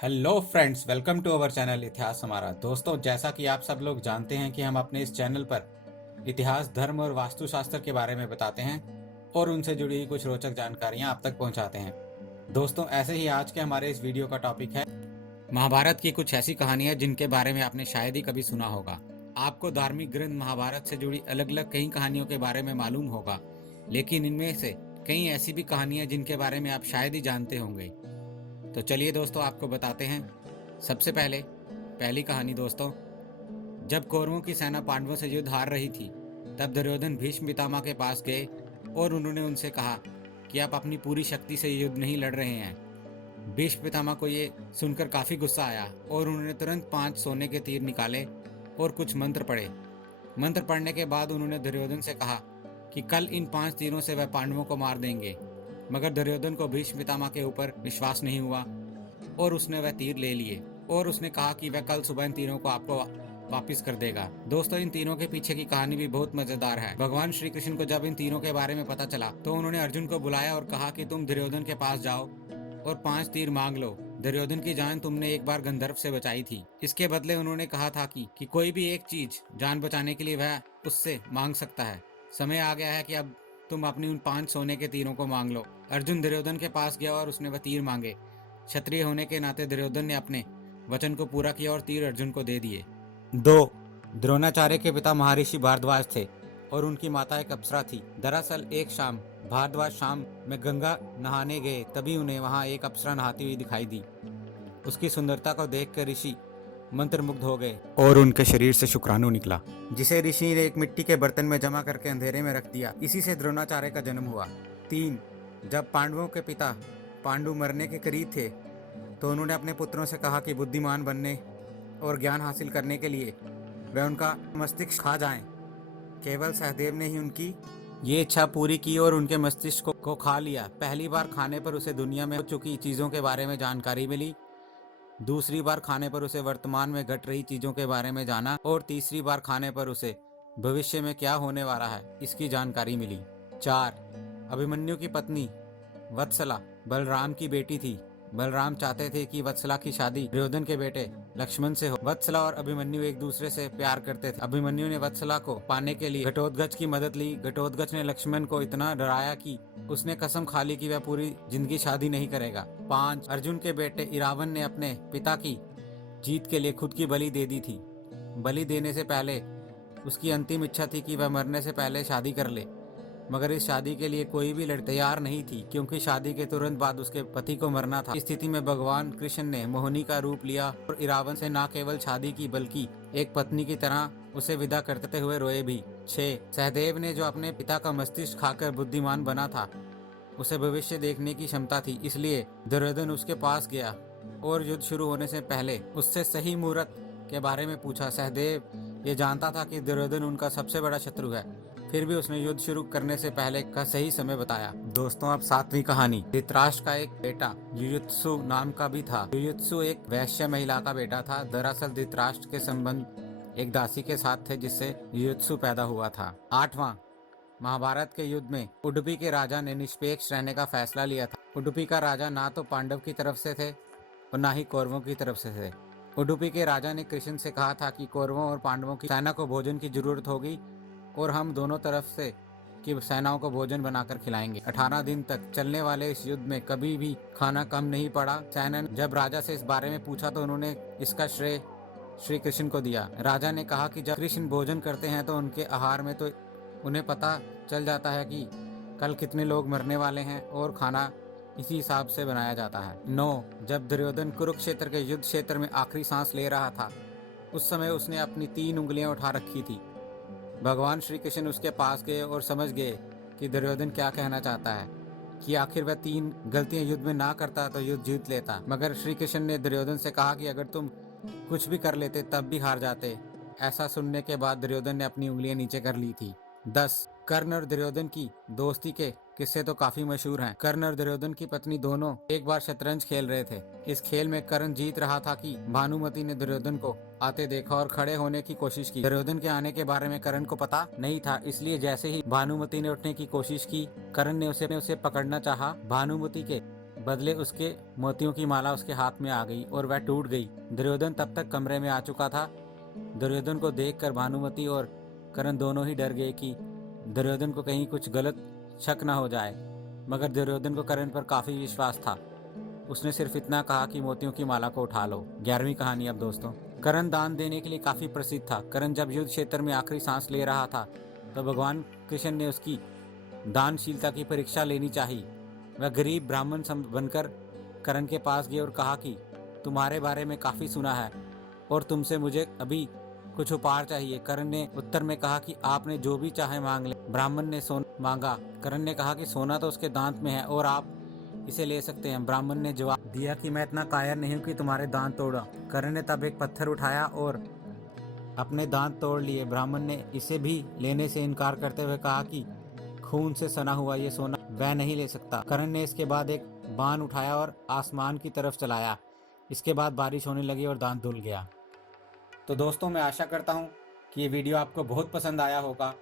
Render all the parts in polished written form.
Hello friends, welcome to our channel इतिहास हमारा। दोस्तों, जैसा कि आप सब लोग जानते हैं कि हम अपने इस चैनल पर इतिहास, धर्म और वास्तुशास्त्र के बारे में बताते हैं और उनसे जुड़ी हुई कुछ रोचक जानकारियां आप तक पहुंचाते हैं। दोस्तों, ऐसे ही आज के हमारे इस वीडियो का टॉपिक है महाभारत की कुछ ऐसी कहानियां जिनके बारे में आपने शायद ही कभी सुना होगा। आपको धार्मिक ग्रंथ महाभारत से जुड़ी अलग अलग कई कहानियों के बारे में मालूम होगा, लेकिन इनमें से कई ऐसी भी कहानियां जिनके बारे में आप शायद ही जानते होंगे। तो चलिए दोस्तों, आपको बताते हैं। सबसे पहले पहली कहानी दोस्तों, जब कौरवों की सेना पांडवों से युद्ध हार रही थी, तब दुर्योधन भीष्म पितामह के पास गए और उन्होंने उनसे कहा कि आप अपनी पूरी शक्ति से युद्ध नहीं लड़ रहे हैं। भीष्म पितामह को ये सुनकर काफी गुस्सा आया और उन्होंने तुरंत 5 सोने के तीर निकाले और कुछ मंत्र पढ़े। मंत्र पढ़ने के बाद उन्होंने दुर्योधन से कहा कि कल इन 5 तीरों से वह पांडवों को मार देंगे। मगर दुर्योधन को भीष्म पितामह के ऊपर विश्वास नहीं हुआ और उसने वह तीर ले लिए और उसने कहा कि वह कल सुबह इन तीरों को आपको वापिस कर देगा। दोस्तों, इन तीरों के पीछे की कहानी भी बहुत मजेदार है। भगवान श्री कृष्ण को जब इन तीरों के बारे में पता चला तो उन्होंने अर्जुन को बुलाया और कहा कि तुम दुर्योधन के पास जाओ और 5 तीर मांग लो। दुर्योधन की जान तुमने एक बार गंधर्व से बचाई थी। इसके बदले उन्होंने कहा था कि कोई भी एक चीज जान बचाने के लिए वह उससे मांग सकता है। समय आ गया है कि अब तुम अपनी उन 5 सोने के तीरों को मांग लो। अर्जुन दुर्योधन के पास गया और उसने वह तीर मांगे। क्षत्रिय होने के नाते दुर्योधन ने अपने वचन को पूरा किया और तीर अर्जुन को दे दिए। 2. द्रोणाचार्य के पिता महर्षि भारद्वाज थे और उनकी माता एक अप्सरा थी। दरअसल एक शाम भारद्वाज शाम में गंगा नहाने गए, तभी उन्हें वहां एक अप्सरा नहाती हुई दिखाई दी। उसकी सुंदरता को देखकर ऋषि मंत्रमुग्ध हो गए और उनके शरीर से शुक्राणु निकला, जिसे ऋषि ने एक मिट्टी के बर्तन में जमा करके अंधेरे में रख दिया। इसी से द्रोणाचार्य का जन्म हुआ। 3. जब पांडवों के पिता पांडु मरने के करीब थे तो उन्होंने अपने पुत्रों से कहा कि बुद्धिमान बनने और ज्ञान हासिल करने के लिए वे उनका मस्तिष्क खा जाएं। केवल सहदेव ने ही उनकी ये इच्छा पूरी की और उनके मस्तिष्क को खा लिया। पहली बार खाने पर उसे दुनिया में हो चुकी चीजों के बारे में जानकारी मिली, दूसरी बार खाने पर उसे वर्तमान में घट रही चीजों के बारे में जाना और तीसरी बार खाने पर उसे भविष्य में क्या होने वाला है इसकी जानकारी मिली। 4. अभिमन्यु की पत्नी वत्सला बलराम की बेटी थी। बलराम चाहते थे कि वत्सला की शादी दुर्योधन के बेटे लक्ष्मण से हो। वत्सला और अभिमन्यु एक दूसरे से प्यार करते थे। अभिमन्यु ने वत्सला को पाने के लिए घटोत्कच की मदद ली। घटोत्कच ने लक्ष्मण को इतना डराया कि उसने कसम खा ली कि वह पूरी जिंदगी शादी नहीं करेगा। 5. अर्जुन के बेटे इरावन ने अपने पिता की जीत के लिए खुद की बलि दे दी थी। बलि देने से पहले उसकी अंतिम इच्छा थी कि वह मरने से पहले शादी कर ले, मगर इस शादी के लिए कोई भी लड़की तैयार नहीं थी क्योंकि शादी के तुरंत बाद उसके पति को मरना था। इस स्थिति में भगवान कृष्ण ने मोहिनी का रूप लिया और इरावन से न केवल शादी की बल्कि एक पत्नी की तरह उसे विदा करते हुए रोए भी। 6. सहदेव ने जो अपने पिता का मस्तिष्क खाकर बुद्धिमान बना था, उसे भविष्य देखने की क्षमता थी, इसलिए दुर्योधन उसके पास गया और युद्ध शुरू होने से पहले उससे सही मुहूर्त के बारे में पूछा। सहदेव ये जानता था कि दुर्योधन उनका सबसे बड़ा शत्रु है, फिर भी उसने युद्ध शुरू करने से पहले का सही समय बताया। दोस्तों, अब 7वीं कहानी। धृतराष्ट्र का एक बेटा युयुत्सु नाम का भी था। युयुत्सु एक वैश्य महिला का बेटा था। दरअसल धृतराष्ट्र के संबंध एक दासी के साथ थे जिससे युयुत्सु पैदा हुआ था। 8वां, महाभारत के युद्ध में उडुपी के राजा ने निष्पेक्ष रहने का फैसला लिया था। उडुपी का राजा ना तो पांडव की तरफ से थे और ना ही कौरवों की तरफ से थे। उडुपी के राजा ने कृष्ण से कहा था कि कौरवों और पांडवों की सेना को भोजन की जरूरत होगी और हम दोनों तरफ से की सेनाओं को भोजन बनाकर खिलाएंगे। 18 दिन तक चलने वाले इस युद्ध में कभी भी खाना कम नहीं पड़ा। सेना ने जब राजा से इस बारे में पूछा तो उन्होंने इसका श्रेय श्री कृष्ण को दिया। राजा ने कहा कि जब कृष्ण भोजन करते हैं तो उनके आहार में तो उन्हें पता चल जाता है कि कल कितने लोग मरने वाले हैं और खाना इसी हिसाब से बनाया जाता है। 9. जब दुर्योधन कुरुक्षेत्र के युद्ध क्षेत्र में आखिरी सांस ले रहा था, उस समय उसने अपनी 3 उंगलियां उठा रखी थी। भगवान श्री कृष्ण उसके पास गए और समझ गए कि दुर्योधन क्या कहना चाहता है, कि आखिर वह 3 गलतियां युद्ध में ना करता तो युद्ध जीत लेता। मगर श्री कृष्ण ने दुर्योधन से कहा कि अगर तुम कुछ भी कर लेते तब भी हार जाते। ऐसा सुनने के बाद दुर्योधन ने अपनी उंगलियां नीचे कर ली थी। 10. कर्ण और दुर्योधन की दोस्ती के किस्से तो काफी मशहूर हैं। कर्ण और दुर्योधन की पत्नी दोनों एक बार शतरंज खेल रहे थे। इस खेल में कर्ण जीत रहा था कि भानुमति ने दुर्योधन को आते देखा और खड़े होने की कोशिश की। दुर्योधन के आने के बारे में कर्ण को पता नहीं था, इसलिए जैसे ही भानुमति ने उठने की कोशिश की, कर्ण ने उसे पकड़ना चाहा। भानुमति के बदले उसके मोतियों की माला उसके हाथ में आ गई और वह टूट गई। दुर्योधन तब तक कमरे में आ चुका था। दुर्योधन को देखकर भानुमति और कर्ण दोनों ही डर गए कि दुर्योधन को कहीं कुछ गलत शक न हो जाए, मगर दुर्योधन को कर्ण पर काफी विश्वास था। उसने सिर्फ इतना कहा कि मोतियों की माला को उठा लो। 11वीं कहानी अब दोस्तों। कर्ण दान देने के लिए काफी प्रसिद्ध था। कर्ण जब युद्ध क्षेत्र में आखिरी सांस ले रहा था तो भगवान कृष्ण ने उसकी दानशीलता की परीक्षा लेनी चाहिए। वह गरीब ब्राह्मण बनकर कर्ण के पास गए और कहा कि तुम्हारे बारे में काफी सुना है और तुमसे मुझे अभी कुछ उपहार चाहिए। कर्ण ने उत्तर में कहा कि आपने जो भी चाहे मांग ले। ब्राह्मण ने सोना मांगा। कर्ण ने कहा कि सोना तो उसके दांत में है और आप इसे ले सकते हैं। ब्राह्मण ने जवाब दिया कि मैं इतना कायर नहीं हूं कि तुम्हारे दांत तोड़ा। कर्ण ने तब एक पत्थर उठाया और अपने दांत तोड़ लिए। ब्राह्मण ने इसे भी लेने से इनकार करते हुए कहा कि खून से सना हुआ ये सोना वह नहीं ले सकता। कर्ण ने इसके बाद एक बाण उठाया और आसमान की तरफ चलाया। इसके बाद बारिश होने लगी और दांत धुल गया। तो दोस्तों, मैं आशा करता हूँ कि ये वीडियो आपको बहुत पसंद आया होगा।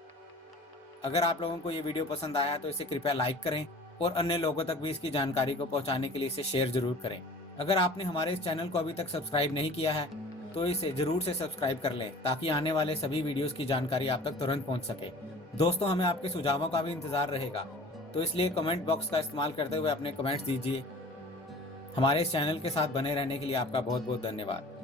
अगर आप लोगों को ये वीडियो पसंद आया तो इसे कृपया लाइक करें और अन्य लोगों तक भी इसकी जानकारी को पहुंचाने के लिए इसे शेयर जरूर करें। अगर आपने हमारे इस चैनल को अभी तक सब्सक्राइब नहीं किया है तो इसे जरूर से सब्सक्राइब कर लें ताकि आने वाले सभी वीडियोस की जानकारी आप तक तुरंत पहुंच सके। दोस्तों, हमें आपके सुझावों का भी इंतजार रहेगा, तो इसलिए कमेंट बॉक्स का इस्तेमाल करते हुए अपने कमेंट्स दीजिए। हमारे इस चैनल के साथ बने रहने के लिए आपका बहुत बहुत धन्यवाद।